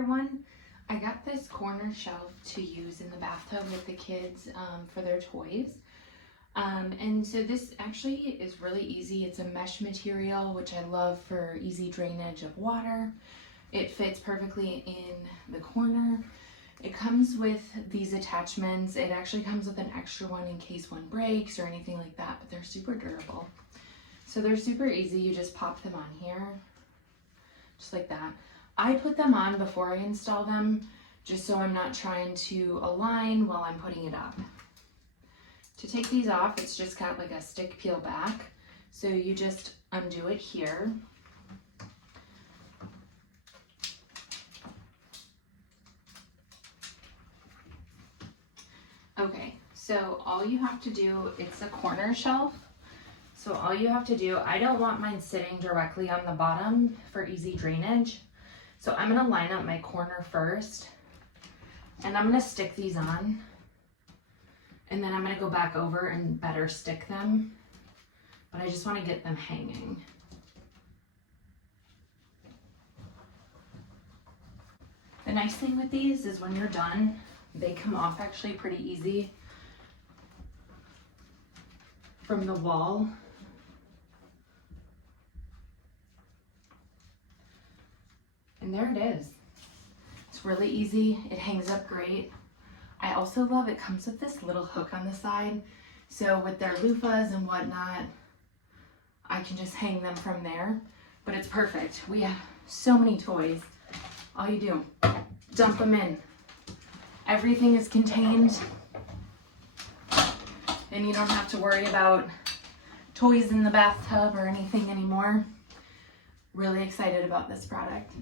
everyone. I got this corner shelf to use in the bathtub with the kids for their toys. And so this actually is really easy. It's a mesh material, which I love for easy drainage of water. It fits perfectly in the corner. It comes with these attachments. It actually comes with an extra one in case one breaks or anything like that, but they're super durable. So they're super easy. You just pop them on here, just like that. I put them on before I install them, just so I'm not trying to align while I'm putting it up. To take these off, it's just got like a stick peel back. So you just undo it here. Okay, so all you have to do, it's a corner shelf. So all you have to do, I don't want mine sitting directly on the bottom for easy drainage. So I'm gonna line up my corner first, and I'm gonna stick these on, and then I'm gonna go back over and better stick them, but I just wanna get them hanging. The nice thing with these is when you're done, they come off actually pretty easy from the wall. And there it is. It's really easy. It hangs up great. I also love it comes with this little hook on the side. So with their loofahs and whatnot, I can just hang them from there. But it's perfect. We have so many toys. All you do, dump them in. Everything is contained. And you don't have to worry about toys in the bathtub or anything anymore. Really excited about this product.